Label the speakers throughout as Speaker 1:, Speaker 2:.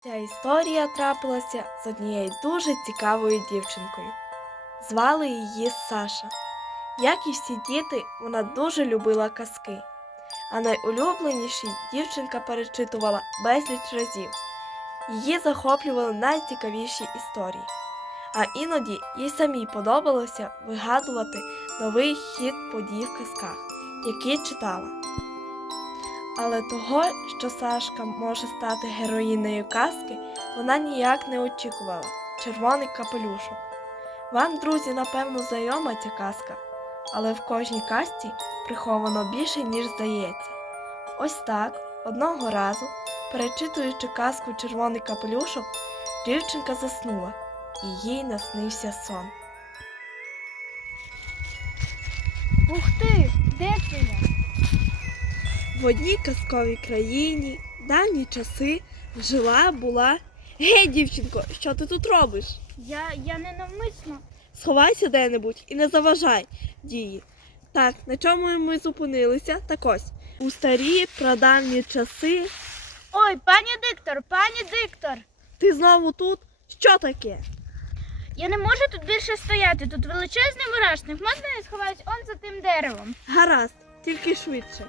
Speaker 1: Ця історія трапилася з однією дуже цікавою дівчинкою. Звали її Саша. Як і всі діти, вона дуже любила казки, а найулюбленіші дівчинка перечитувала безліч разів. Її захоплювали найцікавіші історії, а іноді їй самій подобалося вигадувати новий хід подій в казках, які читала. Але того, що Сашка може стати героїнею казки, вона ніяк не очікувала. Червоний капелюшок. Вам, друзі, напевно, знайома ця казка, але в кожній казці приховано більше, ніж здається. Ось так, одного разу, перечитуючи казку «Червоний капелюшок», дівчинка заснула, і їй наснився сон.
Speaker 2: Ух ти, де це я?
Speaker 1: В одній казковій країні, в давні часи, жила-була... Гей, дівчинко, що ти тут робиш?
Speaker 2: Я ненавмисно.
Speaker 1: Сховайся де-небудь і не заважай дії. Так, на чому ми зупинилися? Так ось, у старі прадавні часи...
Speaker 2: Ой, пані диктор!
Speaker 1: Ти знову тут? Що таке?
Speaker 2: Я не можу тут більше стояти, тут величезний мурашник. Можна я сховаюсь он за тим деревом?
Speaker 1: Гаразд, тільки швидше.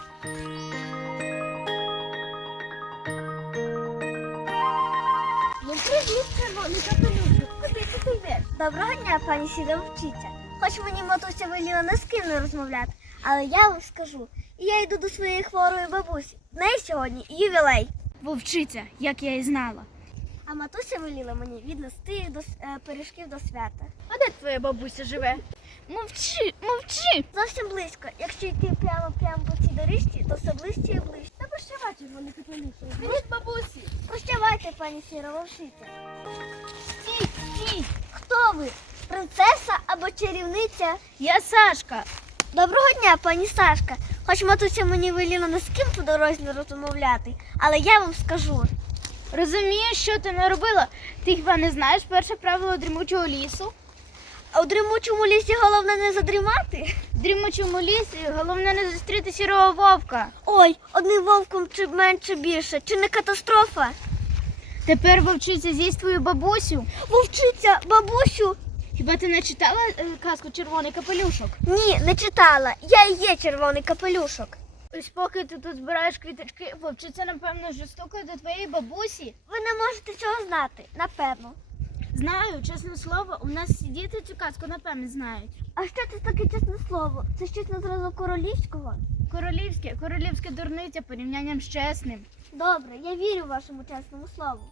Speaker 2: Ну привіт, червоний капелюшок. Куди ти йдеш?
Speaker 3: Доброго дня, пані сіра вчиця. Хоч мені матуся веліла не з ким не розмовляти, але я вам скажу. І я йду до своєї хворої бабусі. В неї сьогодні ювілей.
Speaker 2: Вовчиця, як я і знала.
Speaker 3: А матуся веліла мені віднести пиріжків до свята.
Speaker 2: А де твоя бабуся живе? Мовчи!
Speaker 3: Зовсім близько. Якщо йти прямо по цій доріжці, то все ближче і ближче. Та прощавайте, вони капелюшки.
Speaker 2: Привіт, бабусі!
Speaker 3: Прощавайте, пані сіра вовчиця.
Speaker 2: Стій!
Speaker 3: Хто ви? Принцеса або чарівниця?
Speaker 2: Я Сашка.
Speaker 3: Доброго дня, пані Сашка. Хоч матуся мені веліла не з ким по дорозі не розмовляти, але я вам скажу.
Speaker 2: Розумієш, що ти наробила? Ти хіба не знаєш перше правило дрімучого лісу?
Speaker 3: А у дрімучому лісі головне не задрімати?
Speaker 2: В дрімучому лісі головне не зустріти сірого вовка.
Speaker 3: Ой, одним вовком чи менше більше, чи не катастрофа?
Speaker 2: Тепер вовчиця з'їсть твою бабусю.
Speaker 3: Вовчиця, бабусю?
Speaker 2: Хіба ти не читала казку «Червоний капелюшок»?
Speaker 3: Ні, не читала. Я і є червоний капелюшок.
Speaker 2: Ось поки ти тут збираєш квіточки, вовчиця, напевно, жорстока до твоєї бабусі.
Speaker 3: Ви не можете цього знати, напевно.
Speaker 2: Знаю, чесне слово, у нас всі діти цю казку, напевно, знають.
Speaker 3: А що це таке чесне слово? Це щось на зразок королівського?
Speaker 2: Королівська дурниця порівнянням з чесним.
Speaker 3: Добре, я вірю вашому чесному слову.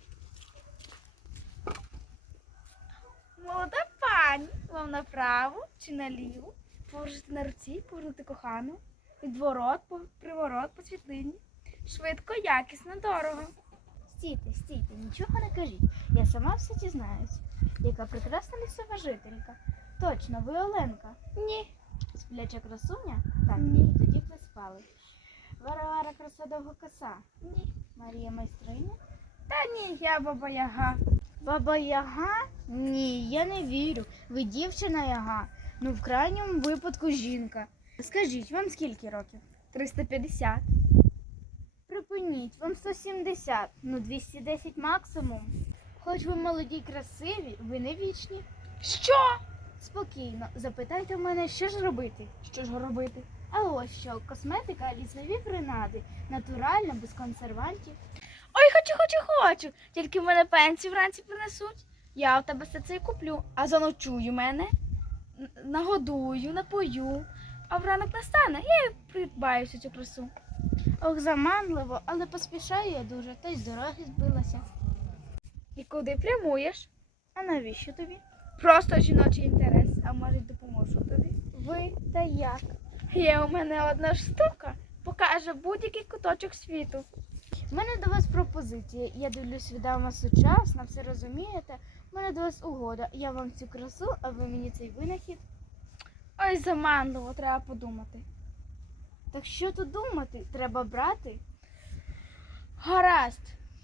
Speaker 2: Молода пані, вам направо чи наліво? Положити на руці, повернути кохану. Відворот, приворот по світлині. Швидко, якісно, дорого. Стійте, нічого не кажіть. Я сама все дізнаюсь. Яка прекрасна лісова жителька. Точно, ви Оленка? Ні. Спляча красуня? Так, ні. Тоді б ви спали. Вара краса довгокоса? Ні. Марія майстриня? Та ні, я Баба Яга. Баба Яга? Ні, я не вірю. Ви дівчина Яга. Ну, в крайньому випадку жінка. Скажіть, вам скільки років? 350. Припиніть, вам 170. Ну, 210 максимум. Хоч ви молоді й красиві, ви не вічні. Що? Спокійно, запитайте в мене, що ж робити? Що ж робити? А ось що, косметика, лісові принади, натуральна, без консервантів. Ой, хочу. Тільки в мене пенсію вранці принесуть. Я у тебе все це і куплю. А заночую мене, нагодую, напою. А вранок настане, я й придбаю всю цю красу. Ох, заманливо, але поспішаю я дуже, та й з дороги збилася. І куди прямуєш? А навіщо тобі? Просто жіночий інтерес, а може допоможу тобі. Ви та як? Є у мене одна штука, покаже будь-який куточок світу. У мене до вас пропозиція. Я дивлюсь, відома сучасна, все розумієте. У мене до вас угода. Я вам цю красу, а ви мені цей винахід. Ой, заманливо, треба подумати. Так що тут думати? Треба брати? Гаразд.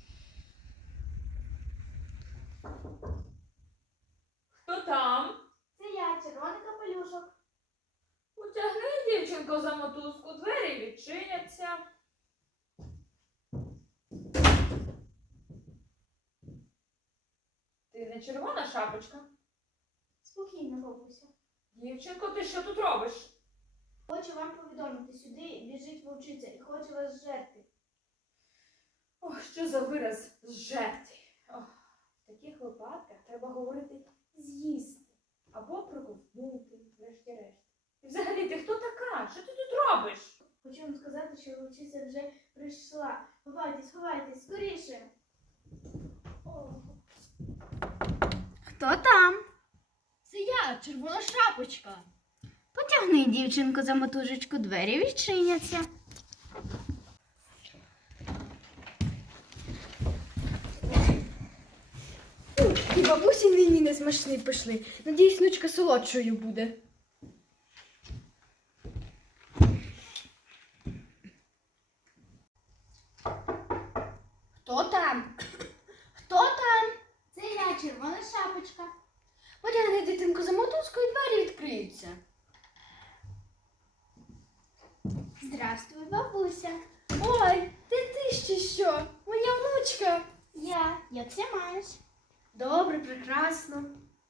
Speaker 4: Хто там?
Speaker 2: Це я, червоний капелюшок.
Speaker 4: Утягни дівчинку за мотузку, двері відчиняться. не червона шапочка?
Speaker 2: Спокійно, бабуся.
Speaker 4: Дівчинко, ти що тут робиш?
Speaker 2: Хочу вам повідомити, сюди біжить вовчиця і хоче вас зжерти.
Speaker 4: Ох, що за вираз «зжерти». Ох, в таких випадках треба говорити «з'їсти» або «проковтнути», врешті-решт. І взагалі, ти хто така? Що ти тут робиш?
Speaker 2: Хочу вам сказати, що вовчиця вже прийшла. Ховайтесь, ховайтесь, скоріше. Хто там?
Speaker 5: Це я, червона шапочка. Потягни дівчинку за мотужечку, двері відчиняться.
Speaker 6: І бабусі нині не смачні пішли. Надіюсь, внучка солодшою буде.
Speaker 5: Хто там? Хто там? Це я, червона шапочка.
Speaker 6: Потягни дитинку за мотузку і двері відкриються.
Speaker 2: Здравствуй, бабуся.
Speaker 6: Ой, ти ще що? Моя внучка.
Speaker 2: Як ся маєш?
Speaker 6: Добре, прекрасно.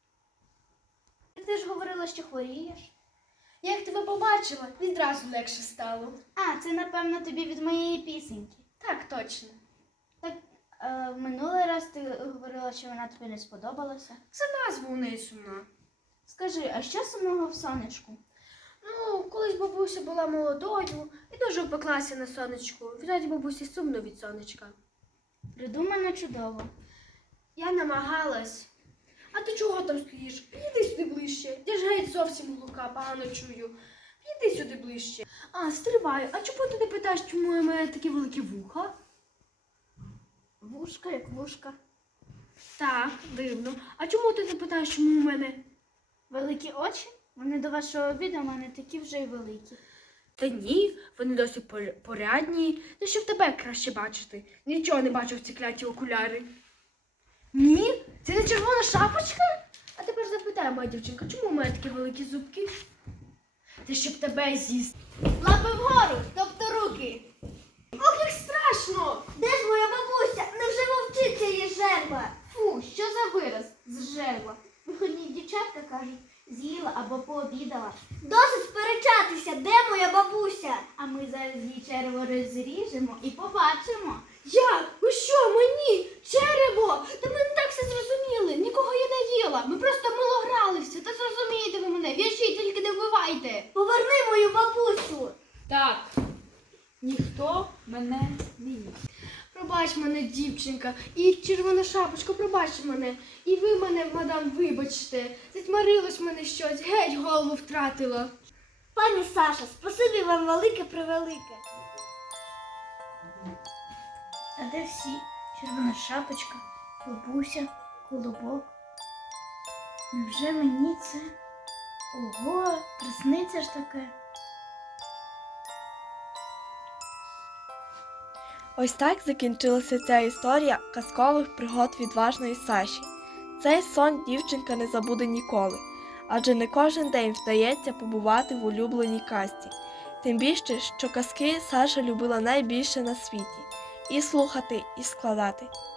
Speaker 2: Ти ж говорила, що хворієш.
Speaker 6: Як тебе побачила, відразу легше стало.
Speaker 2: А, це, напевно, тобі від моєї пісеньки.
Speaker 6: Так, точно.
Speaker 2: Минулий раз ти говорила, що вона тобі не сподобалася.
Speaker 6: Це назва у неї сумна.
Speaker 2: Скажи, а що сумного в сонечку?
Speaker 6: Ну, колись бабуся була молодою і дуже опеклася на сонечку. Відтоді бабусі сумно від сонечка.
Speaker 2: Придумано чудово.
Speaker 6: Я намагалась. А ти чого там стоїш? Піди сюди ближче. Я ж геть зовсім глуха, погано чую. Піди сюди ближче. А, стривай. А чому ти не питаєш, чому у мене такі великі вуха?
Speaker 2: Вушка як вушка.
Speaker 6: Так, дивно. А чому ти не питаєш, чому у мене?
Speaker 2: Великі очі? Вони до вашого обіду в мене такі вже й великі.
Speaker 6: Та ні, вони досить порядні. Та щоб тебе краще бачити. Нічого не бачу в ці кляті окуляри. Ні? Це не червона шапочка? А тепер запитай, моя дівчинка, чому у мене такі великі зубки? Це щоб тебе з'їсти.
Speaker 5: Лапи вгору, тобто руки.
Speaker 6: Ох, як страшно!
Speaker 3: Де ж моя бабуся? Невже вовчиця її жерла?
Speaker 5: Фу, що за вираз? Зжерла. Виходні дівчатка кажуть, з'їла або пообідала.
Speaker 3: Досить сперечатися, де моя бабуся?
Speaker 5: А ми зараз її черево розріжемо і побачимо.
Speaker 6: Як? Ви що, мені? Черево? Та ми не так все зрозуміли. Нікого я не їла. Ми просто мило гралися. Та зрозумієте ви мене. В'яжіть, тільки не вбивайте.
Speaker 3: Поверни мою бабусю.
Speaker 4: Так, ніхто мене не їсть.
Speaker 6: Пробач мене, дівчинка. І червона шапочка, пробач мене. І ви мене, мадам, вибачте. Затьмарилось мене щось. Геть голову втратила.
Speaker 3: Пані Саша, спасибі вам велике-превелике.
Speaker 2: А де всі? Червона шапочка, бабуся, колобок. Невже мені це? Ого, присниться ж таке.
Speaker 1: Ось так закінчилася ця історія казкових пригод відважної Саші. Цей сон дівчинка не забуде ніколи, адже не кожен день вдається побувати в улюбленій казці. Тим більше, що казки Саша любила найбільше на світі – і слухати, і складати.